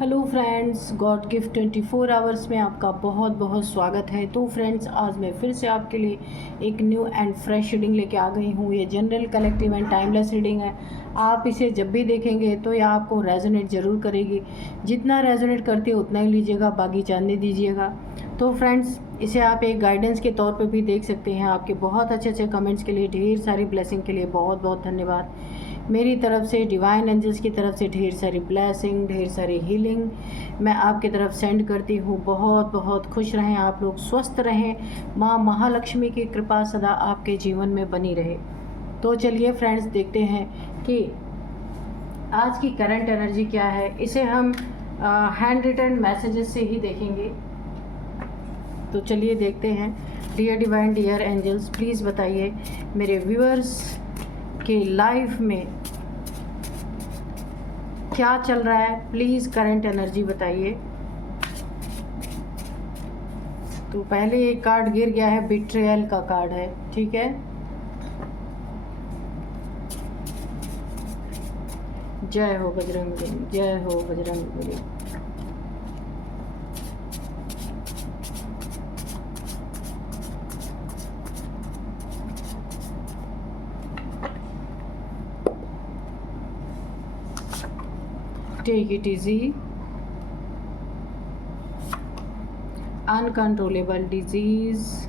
Hello friends, God gift 24 hours में आपका बहुत बहुत स्वागत है। तो फ्रेंड्स, आज मैं फिर से आपके लिए एक न्यू एंड फ्रेश रीडिंग लेके आ गई हूँ। ये general, collective and timeless reading है। आप इसे जब भी देखेंगे तो ये आपको रेजोनेट ज़रूर करेगी। जितना रेजोनेट करती है उतना ही लीजिएगा, बाकी जाने दीजिएगा। तो फ्रेंड्स, इसे आप एक गाइडेंस के तौर पे भी देख सकते हैं। आपके बहुत अच्छे अच्छे कमेंट्स के लिए, ढेर सारी ब्लेसिंग के लिए बहुत बहुत धन्यवाद। मेरी तरफ से, डिवाइन एंजल्स की तरफ से ढेर सारी ब्लेसिंग, ढेर सारी हीलिंग मैं आपकी तरफ सेंड करती हूँ। बहुत बहुत खुश रहें आप लोग, स्वस्थ रहें। माँ महालक्ष्मी की कृपा सदा आपके जीवन में बनी रहे। तो चलिए फ्रेंड्स, देखते हैं कि आज की करंट एनर्जी क्या है। इसे हम हैंड रिटन मैसेजेस से ही देखेंगे। तो चलिए देखते हैं। Dear divine, dear angels, please बताइए मेरे व्यूअर्स के लाइफ में क्या चल रहा है। प्लीज़ करंट एनर्जी बताइए। तो पहले एक कार्ड गिर गया है, बिट्रेयल का कार्ड है, ठीक है। जय हो बजरंगबली, जय हो Bajrangbali. Take it easy. Uncontrollable disease.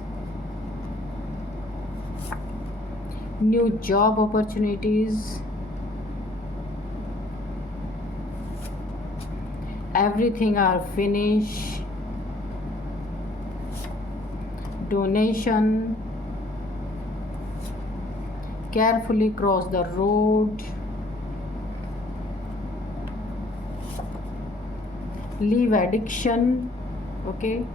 New job opportunities. Everything are finished. Donation. Carefully cross the road. Leave addiction. Okay.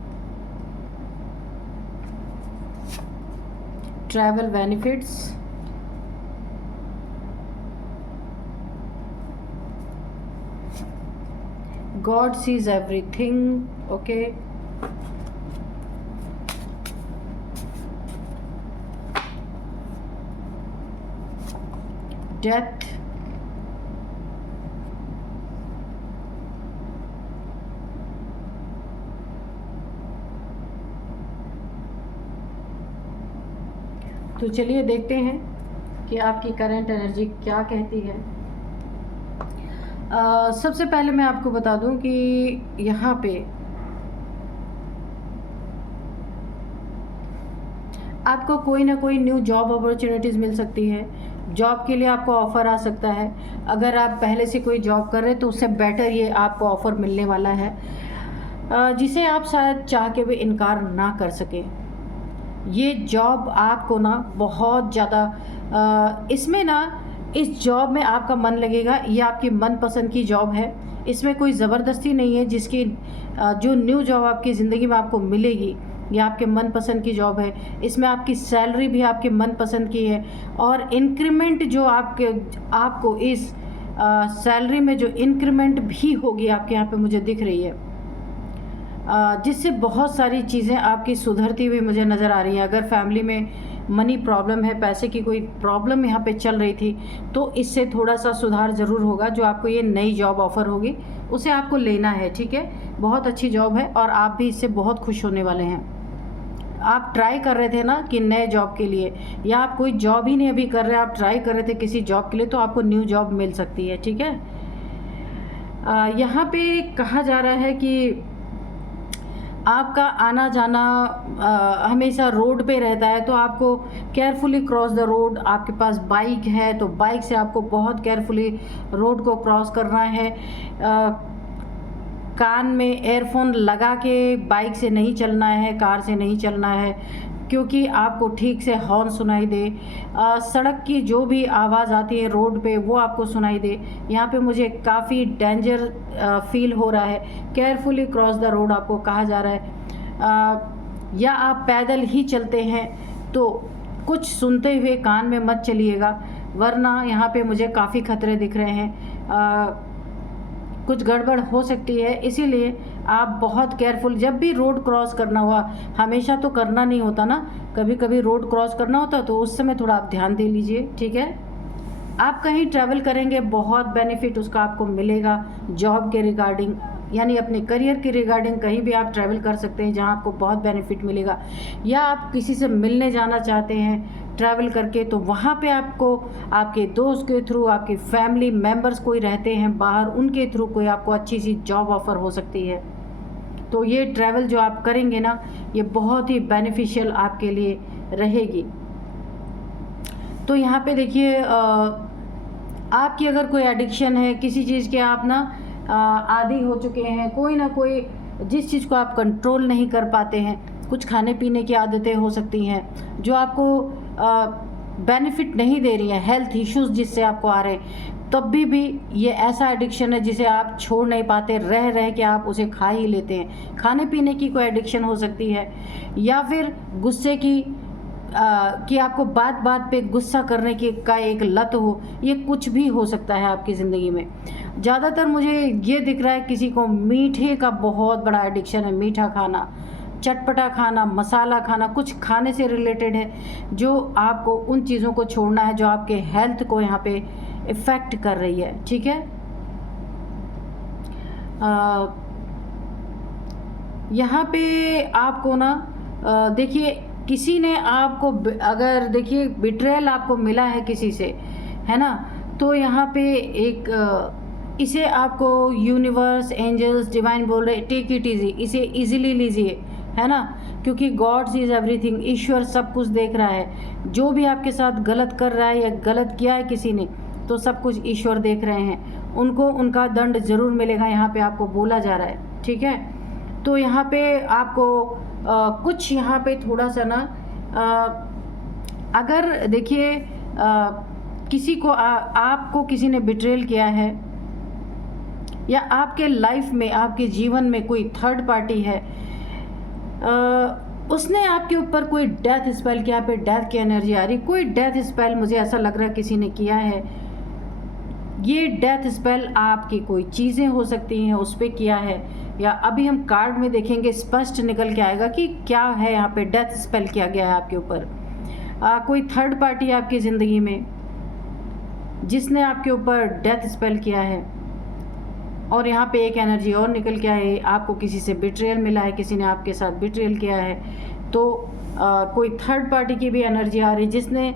Travel benefits. God sees everything. Okay. Death. तो चलिए देखते हैं कि आपकी करंट एनर्जी क्या कहती है। सबसे पहले मैं आपको बता दूं कि यहाँ पे आपको कोई ना कोई न्यू जॉब अपॉर्चुनिटीज़ मिल सकती है। जॉब के लिए आपको ऑफ़र आ सकता है। अगर आप पहले से कोई जॉब कर रहे हैं तो उससे बेटर ये आपको ऑफ़र मिलने वाला है, जिसे आप शायद चाह के भी इनकार ना कर सकें। ये जॉब आपको ना बहुत ज़्यादा, इसमें ना, इस जॉब में आपका मन लगेगा। ये आपकी मनपसंद की जॉब है। इसमें कोई ज़बरदस्ती नहीं है। जिसकी जो न्यू जॉब आपकी ज़िंदगी में आपको मिलेगी, ये आपके मनपसंद की जॉब है। इसमें आपकी सैलरी भी आपके मनपसंद की है, और इंक्रीमेंट जो आपको इस सैलरी में जो इंक्रीमेंट भी होगी आपके यहाँ पे मुझे दिख रही है, जिससे बहुत सारी चीज़ें आपकी सुधरती हुई मुझे नज़र आ रही हैं। अगर फैमिली में मनी प्रॉब्लम है, पैसे की कोई प्रॉब्लम यहाँ पे चल रही थी, तो इससे थोड़ा सा सुधार ज़रूर होगा। जो आपको ये नई जॉब ऑफ़र होगी उसे आपको लेना है, ठीक है। बहुत अच्छी जॉब है और आप भी इससे बहुत खुश होने वाले हैं। आप ट्राई कर रहे थे ना कि नए जॉब के लिए, या आप कोई जॉब ही नहीं अभी कर रहे, आप ट्राई कर रहे थे किसी जॉब के लिए, तो आपको न्यू जॉब मिल सकती है, ठीक है। यहाँ पे कहा जा रहा है कि आपका आना जाना हमेशा रोड पे रहता है, तो आपको केयरफुली क्रॉस द रोड। आपके पास बाइक है तो बाइक से आपको बहुत केयरफुली रोड को क्रॉस करना है। कान में एयरफोन लगा के बाइक से नहीं चलना है, कार से नहीं चलना है, क्योंकि आपको ठीक से हॉर्न सुनाई दे। सड़क की जो भी आवाज़ आती है रोड पे, वो आपको सुनाई दे। यहाँ पे मुझे काफ़ी डेंजर फील हो रहा है। केयरफुली क्रॉस द रोड आपको कहा जा रहा है। या आप पैदल ही चलते हैं तो कुछ सुनते हुए कान में मत चलिएगा, वरना यहाँ पे मुझे काफ़ी खतरे दिख रहे हैं। कुछ गड़बड़ हो सकती है, इसीलिए आप बहुत केयरफुल, जब भी रोड क्रॉस करना हुआ, हमेशा तो करना नहीं होता ना, कभी कभी रोड क्रॉस करना होता, तो उस समय थोड़ा आप ध्यान दे लीजिए, ठीक है। आप कहीं ट्रैवल करेंगे, बहुत बेनिफिट उसका आपको मिलेगा जॉब के रिगार्डिंग। यानी अपने करियर के रिगार्डिंग कहीं भी आप ट्रैवल कर सकते हैं जहां आपको बहुत बेनिफिट मिलेगा। या आप किसी से मिलने जाना चाहते हैं ट्रैवल करके, तो वहाँ पे आपको आपके दोस्त के थ्रू, आपके फैमिली मेम्बर्स कोई रहते हैं बाहर, उनके थ्रू कोई आपको अच्छी सी जॉब ऑफ़र हो सकती है। तो ये ट्रैवल जो आप करेंगे ना, ये बहुत ही बेनिफिशियल आपके लिए रहेगी। तो यहाँ पे देखिए, आपकी अगर कोई एडिक्शन है किसी चीज़ के, आप ना आदी हो चुके हैं, कोई ना कोई जिस चीज़ को आप कंट्रोल नहीं कर पाते हैं, कुछ खाने पीने की आदतें हो सकती हैं जो आपको बेनिफिट नहीं दे रही हैं, हेल्थ इश्यूज जिससे आपको आ रहे हैं, तब भी ये ऐसा एडिक्शन है जिसे आप छोड़ नहीं पाते, रह रह के आप उसे खा ही लेते हैं। खाने पीने की कोई एडिक्शन हो सकती है, या फिर गुस्से की कि आपको बात बात पे गुस्सा करने की का एक लत हो, ये कुछ भी हो सकता है आपकी ज़िंदगी में। ज़्यादातर मुझे ये दिख रहा है किसी को मीठे का बहुत बड़ा एडिक्शन है, मीठा खाना, चटपटा खाना, मसाला खाना, कुछ खाने से रिलेटेड है जो आपको उन चीज़ों को छोड़ना है जो आपके हेल्थ को यहाँ पे इफ़ेक्ट कर रही है। ठीक है, यहाँ पे आपको ना देखिए, किसी ने आपको अगर देखिए बिट्रेयल आपको मिला है किसी से, है ना, तो यहाँ पे एक इसे आपको यूनिवर्स, एंजल्स, डिवाइन बोल रहे टेक इट ईजी, इसे इजीली लीजिए, है ना, क्योंकि गॉड सीज एवरीथिंग, ईश्वर सब कुछ देख रहा है। जो भी आपके साथ गलत कर रहा है या गलत किया है किसी ने, तो सब कुछ ईश्वर देख रहे हैं, उनको उनका दंड ज़रूर मिलेगा, यहाँ पे आपको बोला जा रहा है। ठीक है, तो यहाँ पे आपको कुछ यहाँ पे थोड़ा सा ना अगर देखिए किसी को आपको किसी ने बिट्रेल किया है, या आपके लाइफ में, आपके जीवन में कोई थर्ड पार्टी है, उसने आपके ऊपर कोई डेथ स्पेल किया, पे डेथ की एनर्जी आ रही, कोई डेथ स्पेल मुझे ऐसा लग रहा है किसी ने किया है। ये डेथ स्पेल आपकी कोई चीज़ें हो सकती हैं उस पर किया है, या अभी हम कार्ड में देखेंगे स्पष्ट निकल के आएगा कि क्या है यहाँ पे डेथ स्पेल किया गया है आपके ऊपर। कोई थर्ड पार्टी आपकी ज़िंदगी में जिसने आपके ऊपर डेथ स्पेल किया है। और यहाँ पे एक एनर्जी और निकल के आए, आपको किसी से बिट्रेयल मिला है, किसी ने आपके साथ बिट्रेयल किया है, तो कोई थर्ड पार्टी की भी एनर्जी आ रही जिसने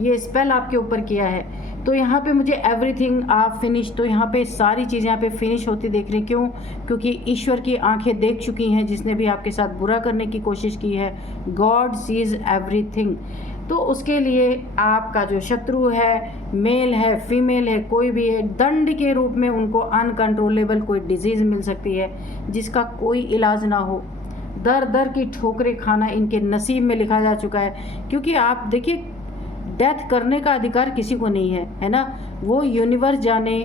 ये स्पेल आपके ऊपर किया है। तो यहाँ पे मुझे एवरीथिंग आप फिनिश, तो यहाँ पे सारी चीज़ें यहाँ पे फिनिश होती देख रही। क्यों? क्योंकि ईश्वर की आंखें देख चुकी हैं जिसने भी आपके साथ बुरा करने की कोशिश की है। God sees everything. तो उसके लिए आपका जो शत्रु है, मेल है, फीमेल है, कोई भी है, दंड के रूप में उनको अनकंट्रोलेबल कोई डिजीज़ मिल सकती है जिसका कोई इलाज ना हो। दर दर की ठोकरें खाना इनके नसीब में लिखा जा चुका है। क्योंकि आप देखिए, डेथ करने का अधिकार किसी को नहीं है ना, वो यूनिवर्स जाने,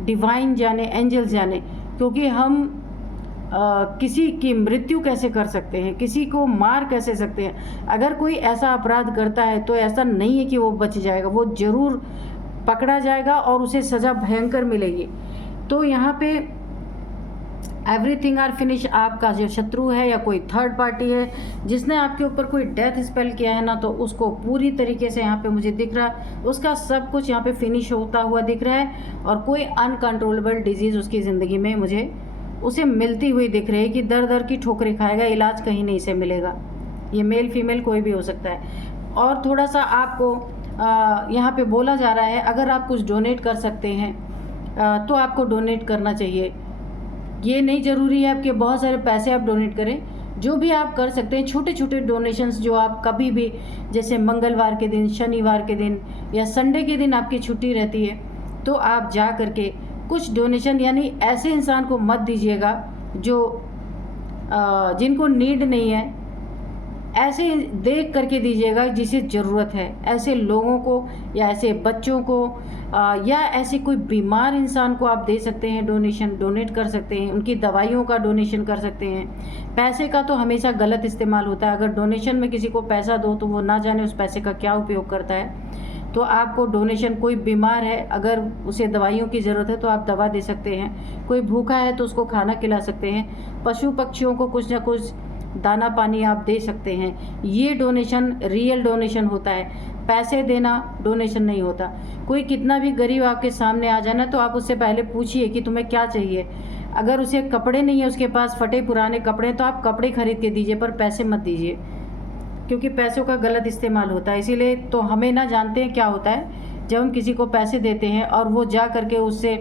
डिवाइन जाने, एंजल्स जाने। क्योंकि हम किसी की मृत्यु कैसे कर सकते हैं, किसी को मार कैसे सकते हैं। अगर कोई ऐसा अपराध करता है तो ऐसा नहीं है कि वो बच जाएगा, वो ज़रूर पकड़ा जाएगा और उसे सज़ा भयंकर मिलेगी। तो यहाँ पे एवरीथिंग आर फिनिश। आपका जो शत्रु है या कोई थर्ड पार्टी है जिसने आपके ऊपर कोई डेथ स्पेल किया है ना, तो उसको पूरी तरीके से यहाँ पे मुझे दिख रहा है, उसका सब कुछ यहाँ पे फिनिश होता हुआ दिख रहा है। और कोई अनकंट्रोलेबल डिजीज़ उसकी ज़िंदगी में मुझे उसे मिलती हुई दिख रही है कि दर दर की ठोकरें खाएगा, इलाज कहीं नहीं से मिलेगा। ये मेल फीमेल कोई भी हो सकता है। और थोड़ा सा आपको यहाँ पे बोला जा रहा है, अगर आप कुछ डोनेट कर सकते हैं तो आपको डोनेट करना चाहिए। ये नहीं ज़रूरी है आपके बहुत सारे पैसे आप डोनेट करें, जो भी आप कर सकते हैं छोटे छोटे डोनेशंस जो आप कभी भी, जैसे मंगलवार के दिन, शनिवार के दिन या संडे के दिन आपकी छुट्टी रहती है, तो आप जा करके कुछ डोनेशन, यानी ऐसे इंसान को मत दीजिएगा जो जिनको नीड नहीं है, ऐसे देख करके दीजिएगा जिसे ज़रूरत है। ऐसे लोगों को या ऐसे बच्चों को या ऐसे कोई बीमार इंसान को आप दे सकते हैं, डोनेट कर सकते हैं, उनकी दवाइयों का डोनेशन कर सकते हैं। पैसे का तो हमेशा गलत इस्तेमाल होता है। अगर डोनेशन में किसी को पैसा दो तो वो ना जाने उस पैसे का क्या उपयोग करता है। तो आपको डोनेशन, कोई बीमार है अगर उसे दवाइयों की ज़रूरत है तो आप दवा दे सकते हैं, कोई भूखा है तो उसको खाना खिला सकते हैं, पशु पक्षियों को कुछ ना कुछ दाना पानी आप दे सकते हैं। ये डोनेशन रियल डोनेशन होता है। पैसे देना डोनेशन नहीं होता। कोई कितना भी गरीब आपके सामने आ जाए ना, तो आप उससे पहले पूछिए कि तुम्हें क्या चाहिए। अगर उसे कपड़े नहीं है, उसके पास फटे पुराने कपड़े हैं, तो आप कपड़े खरीद के दीजिए, पर पैसे मत दीजिए, क्योंकि पैसों का गलत इस्तेमाल होता है। इसीलिए तो हमें ना जानते हैं क्या होता है जब हम किसी को पैसे देते हैं और वो जा करके उससे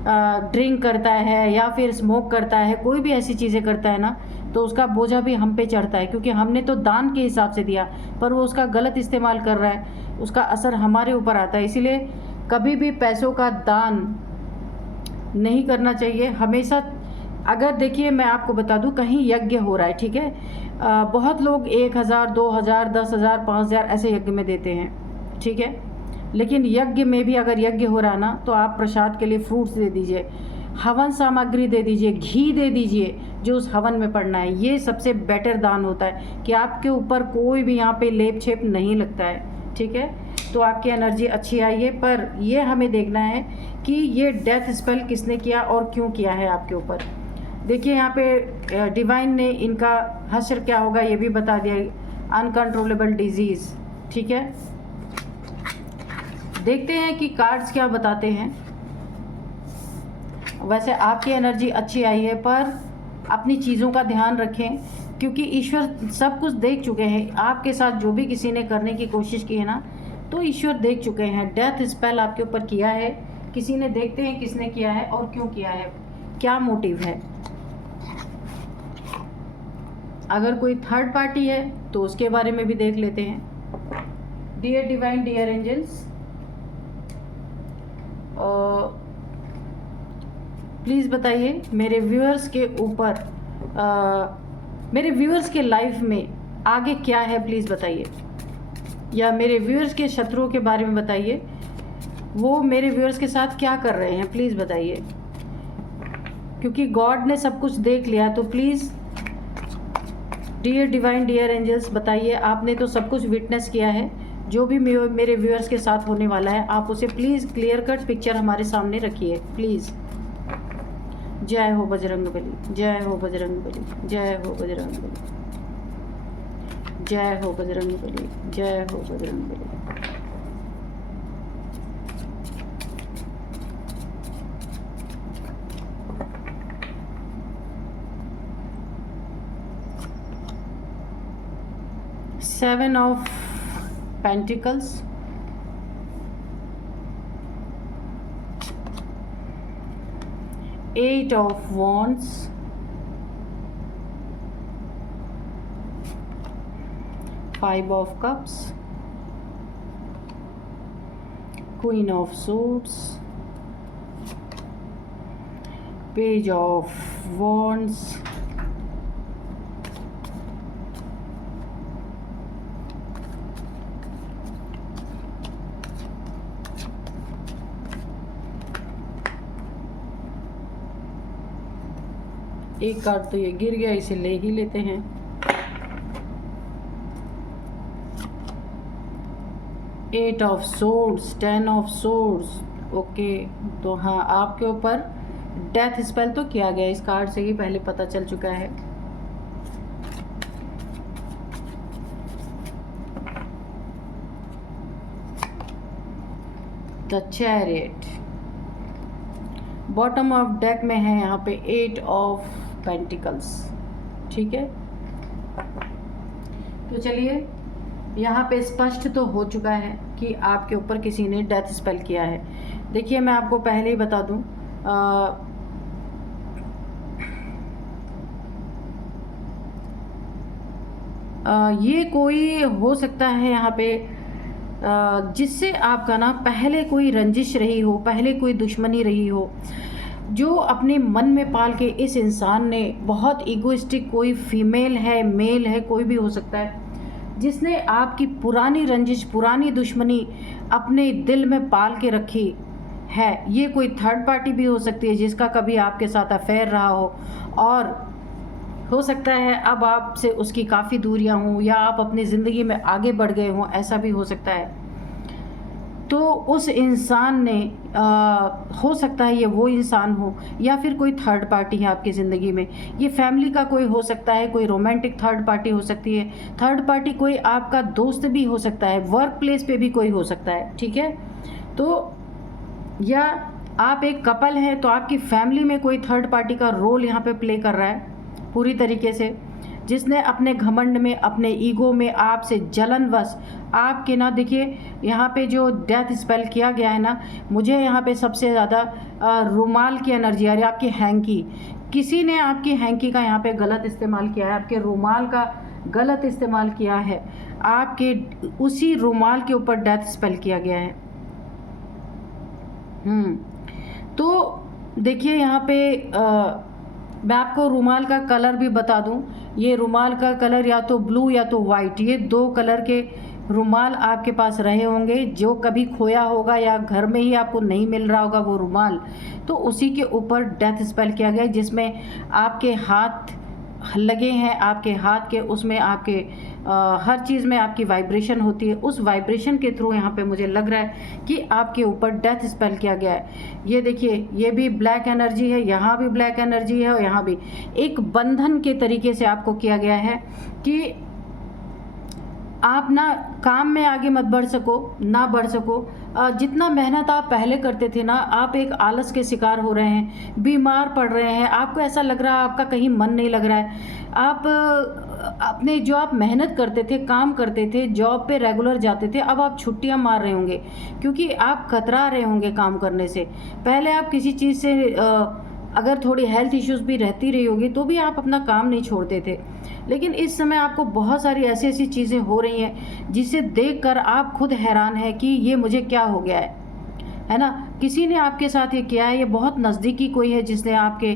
ड्रिंक करता है या फिर स्मोक करता है, कोई भी ऐसी चीज़ें करता है ना, तो उसका बोझा भी हम पे चढ़ता है, क्योंकि हमने तो दान के हिसाब से दिया, पर वो उसका गलत इस्तेमाल कर रहा है, उसका असर हमारे ऊपर आता है। इसीलिए कभी भी पैसों का दान नहीं करना चाहिए हमेशा। अगर देखिए मैं आपको बता दूं, कहीं यज्ञ हो रहा है, ठीक है, बहुत लोग 1000, 2000, 10,000, 5,000 ऐसे यज्ञ में देते हैं, ठीक है, लेकिन यज्ञ में भी अगर यज्ञ हो रहा ना, तो आप प्रसाद के लिए फ्रूट्स दे दीजिए, हवन सामग्री दे दीजिए, घी दे दीजिए जो उस हवन में पड़ना है। ये सबसे बेटर दान होता है कि आपके ऊपर कोई भी यहाँ पे लेप छेप नहीं लगता है, ठीक है, तो आपकी एनर्जी अच्छी आई है। पर ये हमें देखना है कि ये डेथ स्पेल किसने किया और क्यों किया है आपके ऊपर। देखिए यहाँ पे डिवाइन ने इनका हश्र क्या होगा ये भी बता दिया, अनकंट्रोलेबल डिजीज़, ठीक है। देखते हैं कि कार्ड्स क्या बताते हैं। वैसे आपकी एनर्जी अच्छी आई है, पर अपनी चीज़ों का ध्यान रखें, क्योंकि ईश्वर सब कुछ देख चुके हैं। आपके साथ जो भी किसी ने करने की कोशिश की है ना, तो ईश्वर देख चुके हैं। डेथ स्पेल आपके ऊपर किया है किसी ने, देखते हैं किसने किया है और क्यों किया है, क्या मोटिव है। अगर कोई थर्ड पार्टी है तो उसके बारे में भी देख लेते हैं। Dear divine, dear angels, please बताइए मेरे व्यूअर्स के ऊपर, मेरे व्यूअर्स के लाइफ में आगे क्या है, प्लीज़ बताइए। या मेरे व्यूअर्स के शत्रुओं के बारे में बताइए, वो मेरे व्यूअर्स के साथ क्या कर रहे हैं, प्लीज़ बताइए। क्योंकि गॉड ने सब कुछ देख लिया, तो please dear divine, dear angels, बताइए। आपने तो सब कुछ विटनेस किया है, जो भी मेरे व्यूअर्स के साथ होने वाला है, आप उसे प्लीज़ क्लियर कट पिक्चर हमारे सामने रखिए, प्लीज़। जय हो बजरंगबली, जय हो बजरंगबली, जय हो बजरंगबली, जय हो बजरंगबली, जय हो Bajrangbali. Seven of Pentacles, Eight of Wands, Five of Cups, Queen of Swords, Page of Wands, एक कार्ड तो ये गिर गया, इसे ले ही लेते हैं। Eight of swords, 10 of swords, okay. तो हाँ, आपके ऊपर डेथ स्पेल तो किया गया, इस कार्ड से ही पहले पता चल चुका है। The chariot bottom of deck में है, यहाँ पे 8 ऑफ पेंटिकल्स, ठीक है। तो चलिए, यहाँ पे स्पष्ट तो हो चुका है कि आपके ऊपर किसी ने डेथ स्पेल किया है। देखिए मैं आपको पहले ही बता दूँ, ये कोई हो सकता है यहाँ पे जिससे आपका ना पहले कोई रंजिश रही हो, पहले कोई दुश्मनी रही हो, जो अपने मन में पाल के इस इंसान ने बहुत ईगोइस्टिक, कोई फीमेल है, मेल है, कोई भी हो सकता है, जिसने आपकी पुरानी रंजिश, पुरानी दुश्मनी अपने दिल में पाल के रखी है। ये कोई थर्ड पार्टी भी हो सकती है जिसका कभी आपके साथ अफेयर रहा हो, और हो सकता है अब आपसे उसकी काफ़ी दूरियां हों, या आप अपनी ज़िंदगी में आगे बढ़ गए हों, ऐसा भी हो सकता है। तो उस इंसान ने हो सकता है ये वो इंसान हो, या फिर कोई थर्ड पार्टी है आपकी ज़िंदगी में। ये फैमिली का कोई हो सकता है, कोई रोमांटिक थर्ड पार्टी हो सकती है, थर्ड पार्टी कोई आपका दोस्त भी हो सकता है, वर्क प्लेस पे भी कोई हो सकता है, ठीक है। तो या आप एक कपल हैं तो आपकी फैमिली में कोई थर्ड पार्टी का रोल यहाँ पे प्ले कर रहा है पूरी तरीके से, जिसने अपने घमंड में, अपने ईगो में आपसे जलनवश आपके ना, देखिए यहाँ पे जो डेथ स्पेल किया गया है ना, मुझे यहाँ पे सबसे ज़्यादा रुमाल की एनर्जी आ रही है, आपकी हैंकी। किसी ने आपकी हैंकी का यहाँ पे गलत इस्तेमाल किया है, आपके रुमाल का गलत इस्तेमाल किया है, आपके उसी रुमाल के ऊपर डेथ स्पेल किया गया है। तो देखिए यहाँ पे मैं आपको रुमाल का कलर भी बता दूं। ये रुमाल का कलर या तो ब्लू या तो वाइट, ये दो कलर के रुमाल आपके पास रहे होंगे। जो कभी खोया होगा या घर में ही आपको नहीं मिल रहा होगा वो रुमाल, तो उसी के ऊपर डेथ स्पेल किया गया, जिसमें आपके हाथ लगे हैं, आपके हाथ के उसमें आपके हर चीज़ में आपकी वाइब्रेशन होती है। उस वाइब्रेशन के थ्रू यहाँ पे मुझे लग रहा है कि आपके ऊपर डेथ स्पेल किया गया है। ये देखिए, ये भी ब्लैक एनर्जी है, यहाँ भी ब्लैक एनर्जी है, और यहाँ भी एक बंधन के तरीके से आपको किया गया है कि आप ना काम में आगे मत बढ़ सको, ना बढ़ सको। जितना मेहनत आप पहले करते थे ना, आप एक आलस के शिकार हो रहे हैं, बीमार पड़ रहे हैं, आपको ऐसा लग रहा है आपका कहीं मन नहीं लग रहा है। आप अपने जो आप मेहनत करते थे, काम करते थे, जॉब पे रेगुलर जाते थे, अब आप छुट्टियां मार रहे होंगे क्योंकि आप कतरा रहे होंगे काम करने से। पहले आप किसी चीज़ से अगर थोड़ी हेल्थ इश्यूज भी रहती रही होगी तो भी आप अपना काम नहीं छोड़ते थे, लेकिन इस समय आपको बहुत सारी ऐसी ऐसी चीज़ें हो रही हैं जिसे देखकर आप खुद हैरान हैं कि ये मुझे क्या हो गया है ना। किसी ने आपके साथ ये किया है, ये बहुत नज़दीकी कोई है जिसने आपके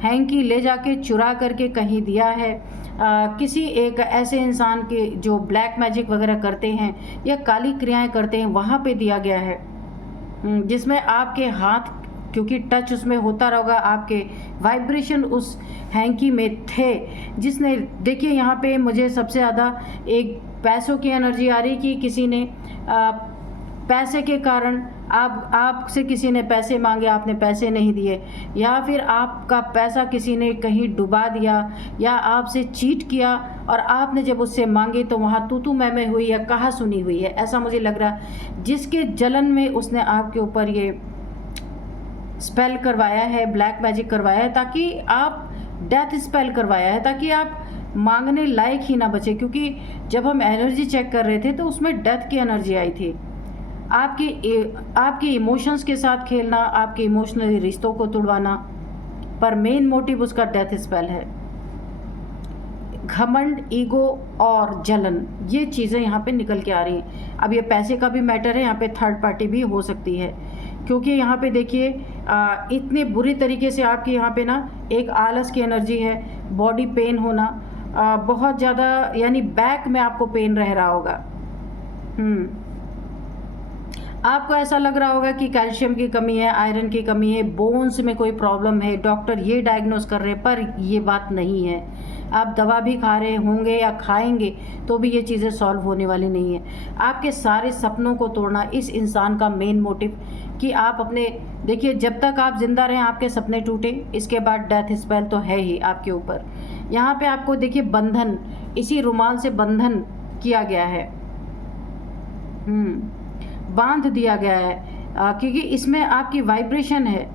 हैंकी ले जाके चुरा करके कहीं दिया है। किसी एक ऐसे इंसान के जो ब्लैक मैजिक वगैरह करते हैं या काली क्रियाएं करते हैं वहाँ पे दिया गया है, जिसमें आपके हाथ, क्योंकि टच उसमें होता रहेगा, आपके वाइब्रेशन उस हैंकी में थे, जिसने, देखिए यहाँ पे मुझे सबसे ज़्यादा एक पैसों की एनर्जी आ रही कि किसी ने पैसे के कारण आपसे किसी ने पैसे मांगे, आपने पैसे नहीं दिए, या फिर आपका पैसा किसी ने कहीं डुबा दिया या आपसे चीट किया और आपने जब उससे मांगे तो वहाँ तू मैं हुई या कहा सुनी हुई है, ऐसा मुझे लग रहा है। जिसके जलन में उसने आपके ऊपर ये स्पेल करवाया है, ब्लैक मैजिक करवाया है, ताकि आप डेथ स्पेल करवाया है ताकि आप मांगने लायक ही ना बचे। क्योंकि जब हम एनर्जी चेक कर रहे थे तो उसमें डेथ की एनर्जी आई थी। आपके इमोशंस के साथ खेलना, आपके इमोशनल रिश्तों को तोड़वाना, पर मेन मोटिव उसका डेथ स्पेल है। घमंड, ईगो और जलन, ये चीज़ें यहाँ पे निकल के आ रही हैं। अब ये पैसे का भी मैटर है, यहाँ पे थर्ड पार्टी भी हो सकती है, क्योंकि यहाँ पे देखिए इतने बुरी तरीके से आपकी यहाँ पे ना एक आलस की एनर्जी है, बॉडी पेन होना, बहुत ज़्यादा, यानी बैक में आपको पेन रह रहा होगा। आपको ऐसा लग रहा होगा कि कैल्शियम की कमी है, आयरन की कमी है, बोन्स में कोई प्रॉब्लम है, डॉक्टर ये डायग्नोस कर रहे हैं, पर ये बात नहीं है। आप दवा भी खा रहे होंगे या खाएंगे तो भी ये चीज़ें सॉल्व होने वाली नहीं है। आपके सारे सपनों को तोड़ना इस इंसान का मेन मोटिव, कि आप अपने, देखिए जब तक आप जिंदा रहें आपके सपने टूटे, इसके बाद डेथ स्पेल तो है ही आपके ऊपर। यहाँ पे आपको देखिए बंधन, इसी रुमाल से बंधन किया गया है, बांध दिया गया है, क्योंकि इसमें आपकी वाइब्रेशन है,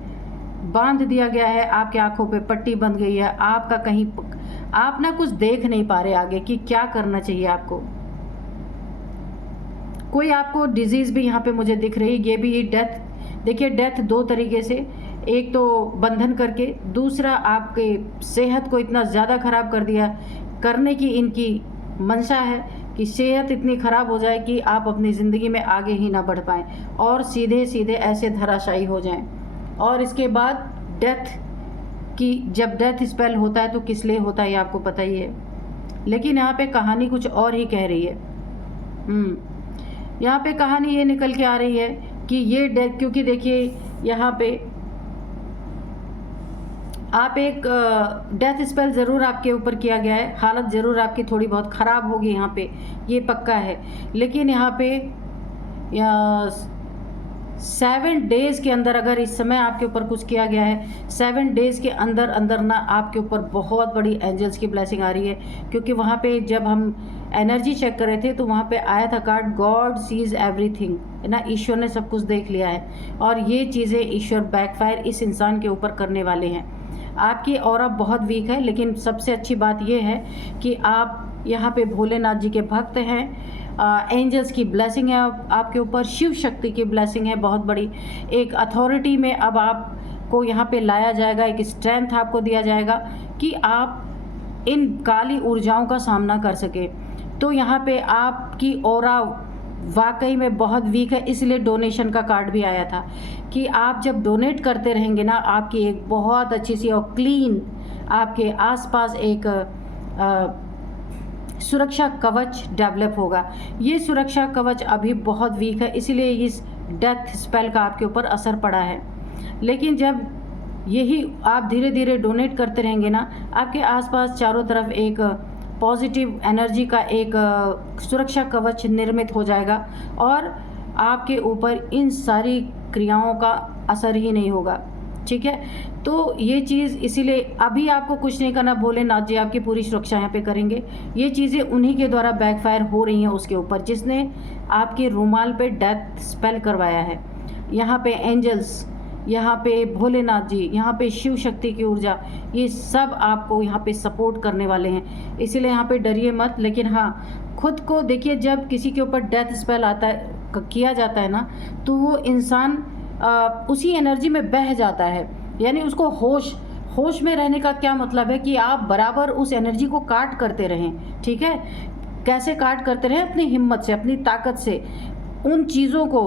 बांध दिया गया है। आपकी आंखों पे पट्टी बंध गई है, आपका कहीं आप ना कुछ देख नहीं पा रहे आगे कि क्या करना चाहिए आपको। कोई आपको डिजीज भी यहाँ पे मुझे दिख रही, ये भी डेथ, देखिए डेथ दो तरीके से, एक तो बंधन करके, दूसरा आपके सेहत को इतना ज़्यादा ख़राब कर दिया, करने की इनकी मंशा है कि सेहत इतनी ख़राब हो जाए कि आप अपनी ज़िंदगी में आगे ही ना बढ़ पाएँ और सीधे सीधे ऐसे धराशायी हो जाएं। और इसके बाद डेथ की, जब डेथ स्पेल होता है तो किस लिए होता है ये आपको पता ही है, लेकिन यहाँ पे कहानी कुछ और ही कह रही है। यहाँ पे कहानी ये निकल के आ रही है कि ये डेथ, क्योंकि देखिए यहाँ पे आप एक डेथ स्पेल ज़रूर आपके ऊपर किया गया है, हालत ज़रूर आपकी थोड़ी बहुत ख़राब होगी यहाँ पे, ये पक्का है। लेकिन यहाँ पे या 7 डेज़ के अंदर, अगर इस समय आपके ऊपर कुछ किया गया है, 7 डेज़ के अंदर अंदर ना आपके ऊपर बहुत बड़ी एंजल्स की ब्लेसिंग आ रही है। क्योंकि वहाँ पे जब हम एनर्जी चेक कर रहे थे तो वहाँ पे आया था कार्ड गॉड सीज एवरीथिंग, है ना, ईश्वर ने सब कुछ देख लिया है। और ये चीज़ें ईश्वर बैकफायर इस इंसान के ऊपर करने वाले हैं। आपकी ऑरा बहुत वीक है, लेकिन सबसे अच्छी बात यह है कि आप यहाँ पे भोलेनाथ जी के भक्त हैं। एंजल्स की ब्लेसिंग है आपके ऊपर, शिव शक्ति की ब्लेसिंग है बहुत बड़ी। एक अथॉरिटी में अब आपको यहाँ पे लाया जाएगा, एक स्ट्रेंथ आपको दिया जाएगा कि आप इन काली ऊर्जाओं का सामना कर सके। तो यहाँ पे आपकी ऑरा वाकई में बहुत वीक है, इसलिए डोनेशन का कार्ड भी आया था कि आप जब डोनेट करते रहेंगे ना, आपकी एक बहुत अच्छी सी और क्लीन आपके आसपास एक सुरक्षा कवच डेवलप होगा। ये सुरक्षा कवच अभी बहुत वीक है, इसीलिए इस डेथ स्पेल का आपके ऊपर असर पड़ा है। लेकिन जब यही आप धीरे धीरे डोनेट करते रहेंगे ना, आपके आसपास चारों तरफ एक पॉजिटिव एनर्जी का एक सुरक्षा कवच निर्मित हो जाएगा और आपके ऊपर इन सारी क्रियाओं का असर ही नहीं होगा। ठीक है, तो ये चीज़ इसीलिए अभी आपको कुछ नहीं करना, भोलेनाथ जी आपकी पूरी सुरक्षा यहाँ पे करेंगे। ये चीज़ें उन्हीं के द्वारा बैकफायर हो रही हैं उसके ऊपर, जिसने आपके रुमाल पे डेथ स्पेल करवाया है। यहाँ पे एंजल्स, यहाँ पे भोलेनाथ जी, यहाँ पे शिव शक्ति की ऊर्जा, ये सब आपको यहाँ पे सपोर्ट करने वाले हैं। इसीलिए यहाँ पे डरिए मत। लेकिन हाँ, खुद को देखिए, जब किसी के ऊपर डेथ स्पेल आता है, किया जाता है ना, तो वो इंसान उसी एनर्जी में बह जाता है। यानी उसको होश में रहने का क्या मतलब है कि आप बराबर उस एनर्जी को काट करते रहें। ठीक है, कैसे काट करते रहें? अपनी हिम्मत से, अपनी ताकत से उन चीज़ों को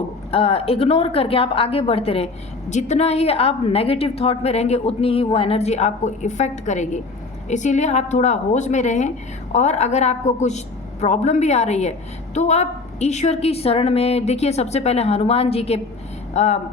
इग्नोर करके आप आगे बढ़ते रहें। जितना ही आप नेगेटिव थॉट में रहेंगे, उतनी ही वो एनर्जी आपको इफ़ेक्ट करेगी। इसीलिए आप थोड़ा होश में रहें। और अगर आपको कुछ प्रॉब्लम भी आ रही है तो आप ईश्वर की शरण में देखिए। सबसे पहले हनुमान जी के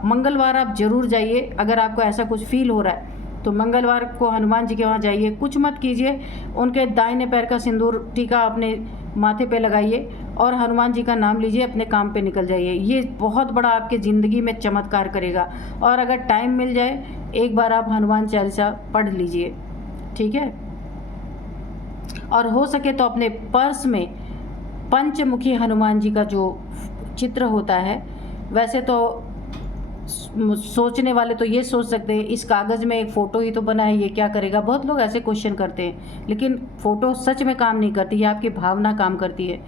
मंगलवार आप जरूर जाइए। अगर आपको ऐसा कुछ फील हो रहा है तो मंगलवार को हनुमान जी के वहाँ जाइए। कुछ मत कीजिए, उनके दाहिने पैर का सिंदूर टीका अपने माथे पे लगाइए और हनुमान जी का नाम लीजिए, अपने काम पे निकल जाइए। ये बहुत बड़ा आपके ज़िंदगी में चमत्कार करेगा। और अगर टाइम मिल जाए, एक बार आप हनुमान चालीसा पढ़ लीजिए। ठीक है, और हो सके तो अपने पर्स में पंचमुखी हनुमान जी का जो चित्र होता है, वैसे तो सोचने वाले तो ये सोच सकते हैं इस कागज़ में एक फ़ोटो ही तो बना है, ये क्या करेगा। बहुत लोग ऐसे क्वेश्चन करते हैं, लेकिन फ़ोटो सच में काम नहीं करती है। आपकी भावना काम करती है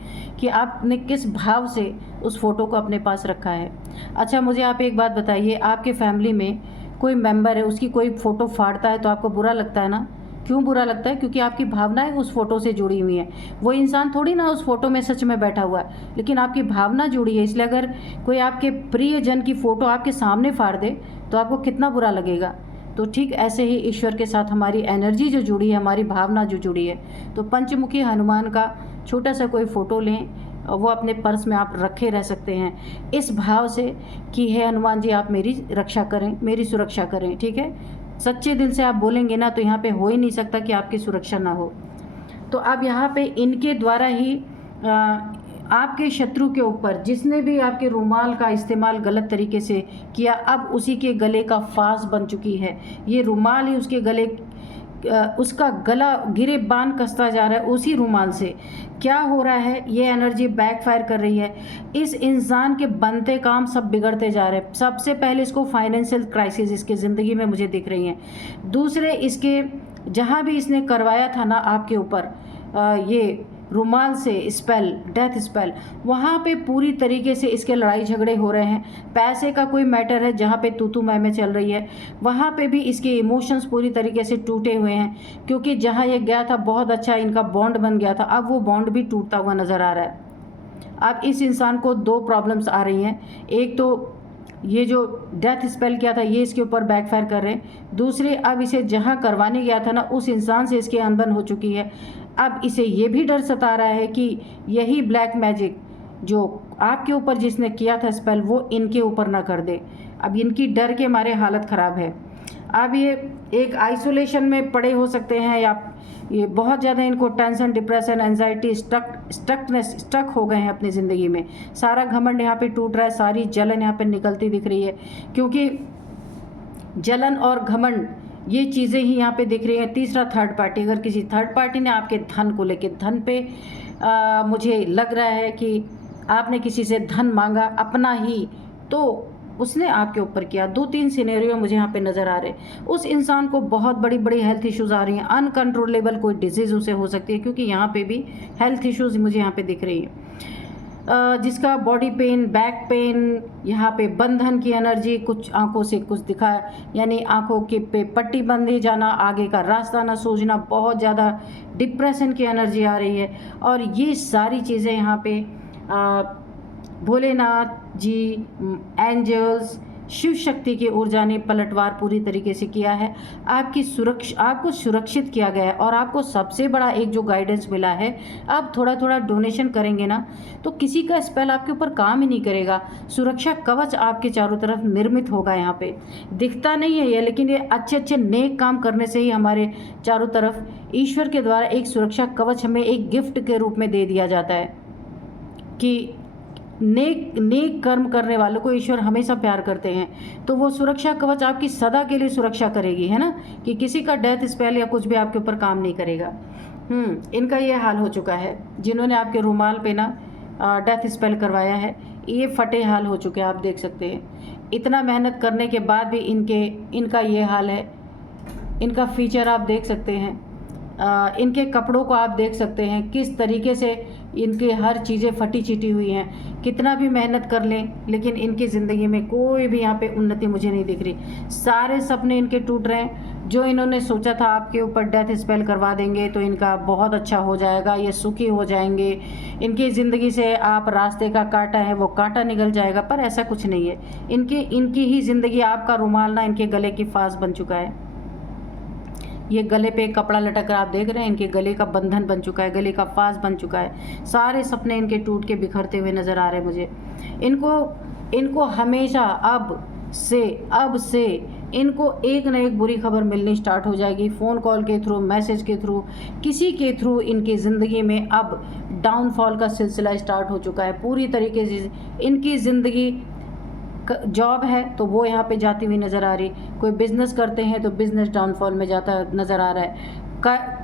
कि आपने किस भाव से उस फ़ोटो को अपने पास रखा है। अच्छा, मुझे आप एक बात बताइए, आपके फैमिली में कोई मेंबर है, उसकी कोई फ़ोटो फाड़ता है तो आपको बुरा लगता है ना? क्यों बुरा लगता है? क्योंकि आपकी भावनाएं उस फोटो से जुड़ी हुई हैं। वो इंसान थोड़ी ना उस फोटो में सच में बैठा हुआ है, लेकिन आपकी भावना जुड़ी है। इसलिए अगर कोई आपके प्रियजन की फ़ोटो आपके सामने फाड़ दे तो आपको कितना बुरा लगेगा। तो ठीक ऐसे ही ईश्वर के साथ हमारी एनर्जी जो जुड़ी है, हमारी भावना जो जुड़ी है, तो पंचमुखी हनुमान का छोटा सा कोई फ़ोटो लें, वो अपने पर्स में आप रखे रह सकते हैं, इस भाव से कि हे हनुमान जी, आप मेरी रक्षा करें, मेरी सुरक्षा करें। ठीक है, सच्चे दिल से आप बोलेंगे ना, तो यहाँ पे हो ही नहीं सकता कि आपकी सुरक्षा ना हो। तो अब यहाँ पे इनके द्वारा ही आपके शत्रु के ऊपर जिसने भी आपके रुमाल का इस्तेमाल गलत तरीके से किया, अब उसी के गले का फांस बन चुकी है। ये रुमाल ही उसके गले, उसका गला गिरेबान कसता जा रहा है उसी रुमाल से। क्या हो रहा है? ये एनर्जी बैकफायर कर रही है। इस इंसान के बनते काम सब बिगड़ते जा रहे हैं। सबसे पहले इसको फाइनेंशियल क्राइसिस इसके ज़िंदगी में मुझे दिख रही हैं। दूसरे, इसके जहाँ भी इसने करवाया था ना आपके ऊपर ये रुमाल से स्पेल, डेथ स्पेल, वहाँ पे पूरी तरीके से इसके लड़ाई झगड़े हो रहे हैं। पैसे का कोई मैटर है जहाँ पे तू मैं चल रही है, वहाँ पे भी इसके इमोशंस पूरी तरीके से टूटे हुए हैं। क्योंकि जहाँ ये गया था बहुत अच्छा इनका बॉन्ड बन गया था, अब वो बॉन्ड भी टूटता हुआ नज़र आ रहा है। अब इस इंसान को 2 प्रॉब्लम्स आ रही हैं। एक तो ये जो डेथ स्पेल किया था ये इसके ऊपर बैकफायर कर रहे हैं। दूसरे, अब इसे जहाँ करवाने गया था ना, उस इंसान से इसकी अनबन हो चुकी है। अब इसे ये भी डर सता रहा है कि यही ब्लैक मैजिक जो आपके ऊपर जिसने किया था स्पेल, वो इनके ऊपर ना कर दे। अब इनकी डर के मारे हालत ख़राब है। अब ये एक आइसोलेशन में पड़े हो सकते हैं, या ये बहुत ज़्यादा इनको टेंशन, डिप्रेशन, एंजाइटी, स्टक हो गए हैं अपनी ज़िंदगी में। सारा घमंड यहाँ पे टूट रहा है, सारी जलन यहाँ पे निकलती दिख रही है, क्योंकि जलन और घमंड ये चीज़ें ही यहाँ पे दिख रही हैं। तीसरा थर्ड पार्टी, अगर किसी थर्ड पार्टी ने आपके धन को लेके, धन पे मुझे लग रहा है कि आपने किसी से धन मांगा अपना ही, तो उसने आपके ऊपर किया। 2-3 सिनेरियो मुझे यहाँ पे नज़र आ रहे हैं। उस इंसान को बहुत बड़ी बड़ी हेल्थ इश्यूज़ आ रही हैं, अनकंट्रोलेबल कोई डिजीज़ उसे हो सकती है, क्योंकि यहाँ पे भी हेल्थ इश्यूज़ मुझे यहाँ पे दिख रही है। जिसका बॉडी पेन, बैक पेन, यहाँ पे बंधन की एनर्जी, कुछ आंखों से कुछ दिखा, यानी आंखों के पे पट्टी बंधे जाना, आगे का रास्ता ना सूझना, बहुत ज़्यादा डिप्रेशन की एनर्जी आ रही है। और ये सारी चीज़ें यहाँ पे भोलेनाथ जी, एंजल्स, शिव शक्ति की ऊर्जा ने पलटवार पूरी तरीके से किया है। आपको सुरक्षित किया गया है, और आपको सबसे बड़ा एक जो गाइडेंस मिला है, आप थोड़ा थोड़ा डोनेशन करेंगे ना, तो किसी का स्पेल आपके ऊपर काम ही नहीं करेगा। सुरक्षा कवच आपके चारों तरफ निर्मित होगा। यहाँ पे दिखता नहीं है ये, लेकिन ये अच्छे अच्छे नेक काम करने से ही हमारे चारों तरफ ईश्वर के द्वारा एक सुरक्षा कवच हमें एक गिफ्ट के रूप में दे दिया जाता है कि नेक कर्म करने वालों को ईश्वर हमेशा प्यार करते हैं। तो वो सुरक्षा कवच आपकी सदा के लिए सुरक्षा करेगी, है ना, कि किसी का डेथ स्पेल या कुछ भी आपके ऊपर काम नहीं करेगा। इनका ये हाल हो चुका है, जिन्होंने आपके रुमाल पे ना डेथ स्पेल करवाया है, ये फटे हाल हो चुके हैं। आप देख सकते हैं, इतना मेहनत करने के बाद भी इनका ये हाल है। इनका फीचर आप देख सकते हैं, इनके कपड़ों को आप देख सकते हैं, किस तरीके से इनके हर चीज़ें फटी चिटी हुई हैं। कितना भी मेहनत कर लें, लेकिन इनकी ज़िंदगी में कोई भी यहाँ पे उन्नति मुझे नहीं दिख रही। सारे सपने इनके टूट रहे हैं। जो इन्होंने सोचा था आपके ऊपर डेथ स्पेल करवा देंगे तो इनका बहुत अच्छा हो जाएगा, ये सुखी हो जाएंगे, इनकी ज़िंदगी से आप रास्ते का कांटा है वो कांटा निकल जाएगा, पर ऐसा कुछ नहीं है। इनकी ही ज़िंदगी, आपका रुमाल ना इनके गले की फांस बन चुका है। ये गले पे कपड़ा लटक कर आप देख रहे हैं, इनके गले का बंधन बन चुका है, गले का फांस बन चुका है। सारे सपने इनके टूट के बिखरते हुए नज़र आ रहे हैं मुझे। इनको हमेशा अब से इनको एक न एक बुरी खबर मिलनी स्टार्ट हो जाएगी। फ़ोन कॉल के थ्रू, मैसेज के थ्रू, किसी के थ्रू इनकी ज़िंदगी में अब डाउनफॉल का सिलसिला स्टार्ट हो चुका है पूरी तरीके से। इनकी ज़िंदगी, जॉब है तो वो यहाँ पे जाती हुई नज़र आ रही, कोई बिज़नेस करते हैं तो बिज़नेस डाउनफॉल में जाता नज़र आ रहा है,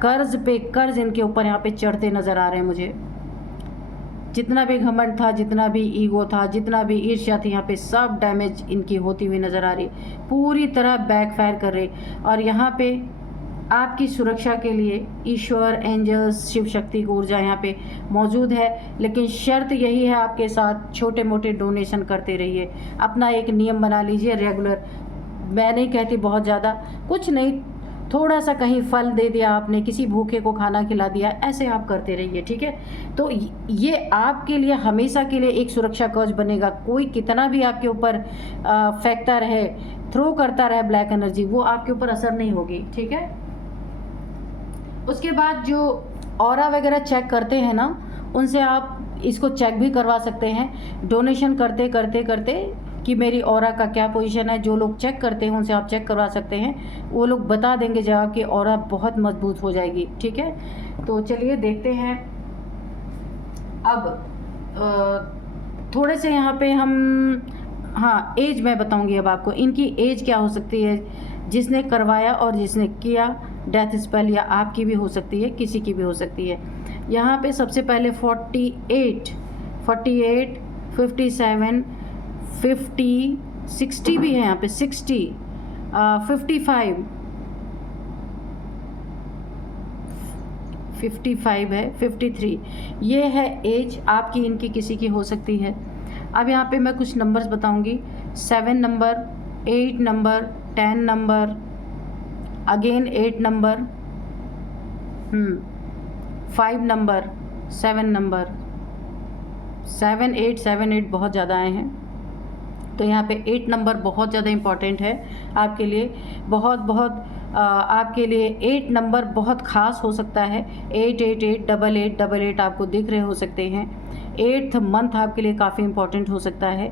कर्ज पे कर्ज इनके ऊपर यहाँ पे चढ़ते नज़र आ रहे हैं मुझे। जितना भी घमंड था, जितना भी ईगो था, जितना भी ईर्ष्या थी, यहाँ पे सब डैमेज इनकी होती हुई नज़र आ रही, पूरी तरह बैकफायर कर रही। और यहाँ पे आपकी सुरक्षा के लिए ईश्वर, एंजल्स, शिव शक्ति की ऊर्जा यहाँ पे मौजूद है। लेकिन शर्त यही है, आपके साथ छोटे मोटे डोनेशन करते रहिए। अपना एक नियम बना लीजिए रेगुलर। मैं नहीं कहती बहुत ज़्यादा, कुछ नहीं, थोड़ा सा कहीं फल दे दिया आपने, किसी भूखे को खाना खिला दिया, ऐसे आप करते रहिए, ठीक है। तो ये आपके लिए हमेशा के लिए एक सुरक्षा कवच बनेगा। कोई कितना भी आपके ऊपर फेंकता रहे, थ्रो करता रहे ब्लैक एनर्जी, वो आपके ऊपर असर नहीं होगी, ठीक है। उसके बाद जो ऑरा वगैरह चेक करते हैं ना, उनसे आप इसको चेक भी करवा सकते हैं। डोनेशन करते करते करते कि मेरी ऑरा का क्या पोजीशन है, जो लोग चेक करते हैं उनसे आप चेक करवा सकते हैं। वो लोग बता देंगे जवाब कि ऑरा बहुत मजबूत हो जाएगी, ठीक है। तो चलिए देखते हैं। अब थोड़े से यहाँ पे हम, हाँ, एज मैं बताऊँगी अब आपको। इनकी एज क्या हो सकती है, जिसने करवाया और जिसने किया डेथ स्पेल, या आपकी भी हो सकती है, किसी की भी हो सकती है। यहाँ पे सबसे पहले 48, 57, 50, 60 भी है यहाँ पे, 60, 55 है, 53, ये है एज आपकी, इनकी, किसी की हो सकती है। अब यहाँ पे मैं कुछ नंबर्स बताऊँगी। 7 number, 8 number, 10 number, again 8 number, 5 number, 7 number, 7 8 बहुत ज़्यादा आए हैं। तो यहाँ पे 8 नंबर बहुत ज़्यादा इम्पॉर्टेंट है आपके लिए, बहुत आपके लिए 8 नंबर बहुत ख़ास हो सकता है। 888 8888 आपको दिख रहे हो सकते हैं। 8th मंथ आपके लिए काफ़ी इम्पॉर्टेंट हो सकता है।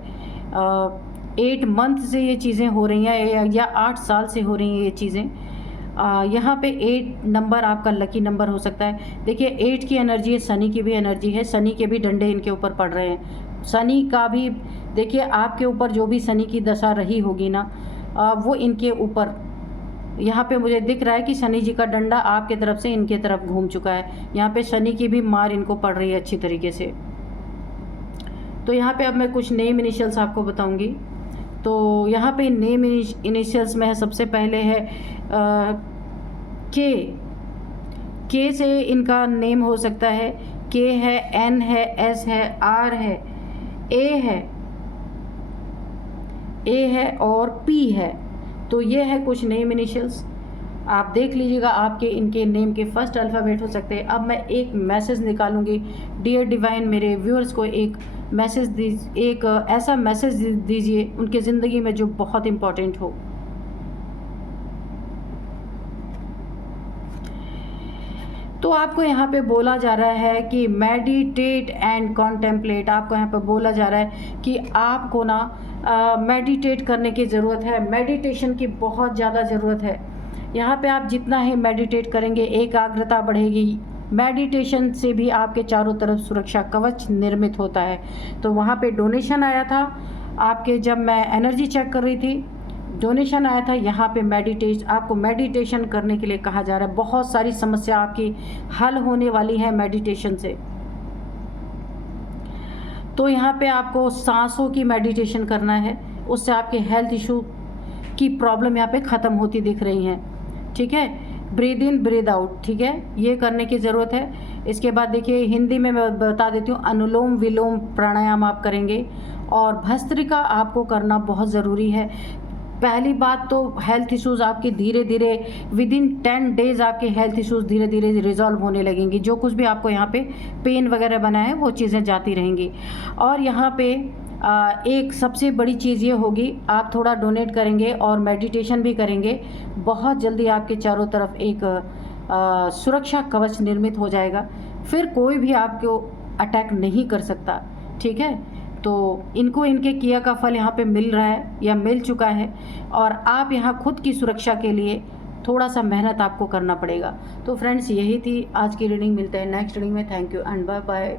8 मंथ से ये चीज़ें हो रही हैं या 8 साल से हो रही हैं ये चीज़ें। यहाँ पे 8 नंबर आपका लकी नंबर हो सकता है। देखिए 8 की एनर्जी है, शनि की भी एनर्जी है, शनि के भी डंडे इनके ऊपर पड़ रहे हैं। शनि का भी देखिए आपके ऊपर जो भी शनि की दशा रही होगी ना, वो इनके ऊपर यहाँ पे मुझे दिख रहा है कि शनि जी का डंडा आपके तरफ से इनके तरफ घूम चुका है। यहाँ पे शनि की भी मार इनको पड़ रही है अच्छी तरीके से। तो यहाँ पे अब मैं कुछ नेम इनिशियल्स आपको बताऊंगी। तो यहाँ पे नेम इनिशियल्स में है, सबसे पहले है के से इनका नेम हो सकता है। के है, एन है, एस है, आर है, ए है और पी है। तो ये है कुछ नेम इनिशियल्स, आप देख लीजिएगा आपके इनके नेम के फर्स्ट अल्फ़ाबेट हो सकते हैं। अब मैं एक मैसेज निकालूंगी। डियर डिवाइन, मेरे व्यूअर्स को एक मैसेज एक ऐसा मैसेज दीजिए उनके ज़िंदगी में जो बहुत इम्पोर्टेंट हो। तो आपको यहाँ पे बोला जा रहा है कि मेडिटेट एंड कॉन्टेम्पलेट। आपको यहाँ पे बोला जा रहा है कि आपको ना मेडिटेट करने की ज़रूरत है, मेडिटेशन की बहुत ज़्यादा ज़रूरत है। यहाँ पे आप जितना ही मेडिटेट करेंगे एकाग्रता बढ़ेगी। मेडिटेशन से भी आपके चारों तरफ सुरक्षा कवच निर्मित होता है। तो वहाँ पे डोनेशन आया था आपके, जब मैं एनर्जी चेक कर रही थी डोनेशन आया था। यहाँ पे आपको मेडिटेशन करने के लिए कहा जा रहा है। बहुत सारी समस्या आपकी हल होने वाली है मेडिटेशन से। तो यहाँ पे आपको सांसों की मेडिटेशन करना है, उससे आपके हेल्थ इशू की प्रॉब्लम यहाँ पे ख़त्म होती दिख रही हैं। ठीक है, ब्रीद इन ब्रीद आउट, ठीक है, ये करने की ज़रूरत है। इसके बाद देखिए हिंदी में मैं बता देती हूँ, अनुलोम विलोम प्राणायाम आप करेंगे और भस्त्रिका आपको करना बहुत ज़रूरी है। पहली बात तो हेल्थ इश्यूज़ आपके धीरे धीरे विदिन 10 डेज़ आपके हेल्थ इश्यूज़ धीरे धीरे रिजॉल्व होने लगेंगी। जो कुछ भी आपको यहाँ पे पेन वगैरह बना है वो चीज़ें जाती रहेंगी। और यहाँ पे एक सबसे बड़ी चीज़ ये होगी, आप थोड़ा डोनेट करेंगे और मेडिटेशन भी करेंगे, बहुत जल्दी आपके चारों तरफ एक सुरक्षा कवच निर्मित हो जाएगा। फिर कोई भी आपको अटैक नहीं कर सकता। ठीक है, तो इनको इनके किया का फल यहाँ पे मिल रहा है या मिल चुका है, और आप यहाँ खुद की सुरक्षा के लिए थोड़ा सा मेहनत आपको करना पड़ेगा। तो फ्रेंड्स, यही थी आज की रीडिंग। मिलते हैं नेक्स्ट रीडिंग में। Thank you and bye bye.